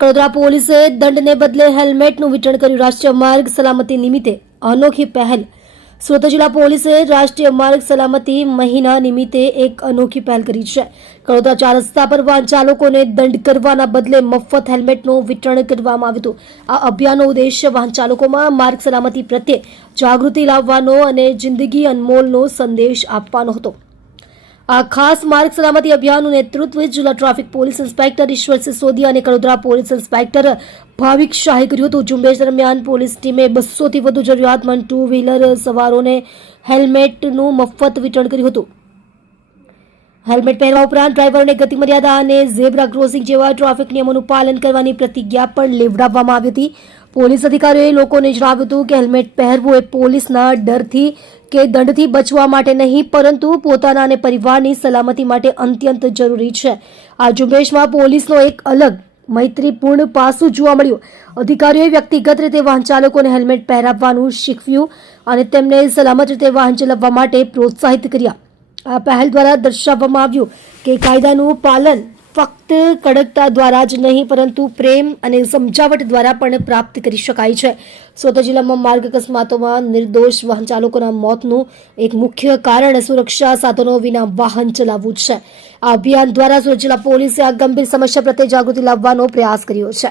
વડોદરા પોલીસે દંડને બદલે હેલ્મેટનું વિતરણ કર્યું રાષ્ટ્રીય માર્ગ સલામતી નિમિત્તે. અનોખી પહેલ. સુરત જિલ્લા પોલીસે રાષ્ટ્રીય માર્ગ સલામતી મહિના નિમિત્તે એક અનોખી પહેલ કરી છે. કડોદરા ચાર રસ્તા પર વાહન ચાલકોને દંડ કરવાના બદલે મફત હેલ્મેટનું વિતરણ કરવામાં આવ્યું હતું. આ અભિયાનનો ઉદ્દેશ્ય વાહન ચાલકોમાં માર્ગ સલામતી પ્રત્યે જાગૃતિ લાવવાનો અને જિંદગી અનમોલનો સંદેશ આપવાનો હતો. આ ખાસ માર્ગ સલામતી અભિયાનનું નેતૃત્વ જિલ્લા ટ્રાફિક પોલીસ ઇન્સ્પેક્ટર ઈશ્વર સિસોદિયા અને કડોદરા પોલીસ ઇન્સ્પેક્ટર ભાવિક શાહે કર્યું હતું. ઝુંબેશ દરમિયાન પોલીસ ટીમે બસોથી વધુ જરૂરિયાતમંદ ટુ વ્હીલર સવારોને હેલ્મેટનું મફત વિતરણ કર્યું હતું. હેલ્મેટ પહેરવા ઉપરાંત ડ્રાઈવરોને ગતિ મર્યાદા અને ઝેબ્રા ક્રોસિંગ જેવા ટ્રાફિક નિયમોનું પાલન કરવાની પ્રતિજ્ઞા પણ લેવડાવવામાં આવી હતી. પોલીસ અધિકારીઓએ લોકોને જણાવ્યું હતું કે હેલ્મેટ પહેરવું એ પોલીસના ડરથી કે દંડથી બચવા માટે નહીં, પરંતુ પોતાના અને પરિવારની સલામતી માટે અત્યંત જરૂરી છે. આ ઝુંબેશમાં પોલીસનો એક અલગ, મૈત્રીપૂર્ણ પાસું જોવા મળ્યું. અધિકારીઓએ વ્યક્તિગત રીતે વાહન ચાલકોને હેલ્મેટ પહેરાવવાનું શીખવ્યું અને તેમને સલામત રીતે વાહન ચલાવવા માટે પ્રોત્સાહિત કર્યા. આ પહેલ દ્વારા દર્શાવવામાં આવ્યું કે કાયદાનું પાલન ફક્ત કડકતા દ્વારા જ નહીં, પરંતુ પ્રેમ અને સમજાવટ દ્વારા પણ પ્રાપ્ત કરી શકાય છે. સુરત જિલ્લામાં માર્ગ અકસ્માતોમાં નિર્દોષ વાહન ચાલકોના મોતનું એક મુખ્ય કારણ સુરક્ષા સાધનો વિના વાહન ચલાવવું છે. આ અભિયાન દ્વારા સુરત જિલ્લા પોલીસે આ ગંભીર સમસ્યા પ્રત્યે જાગૃતિ લાવવાનો પ્રયાસ કર્યો છે.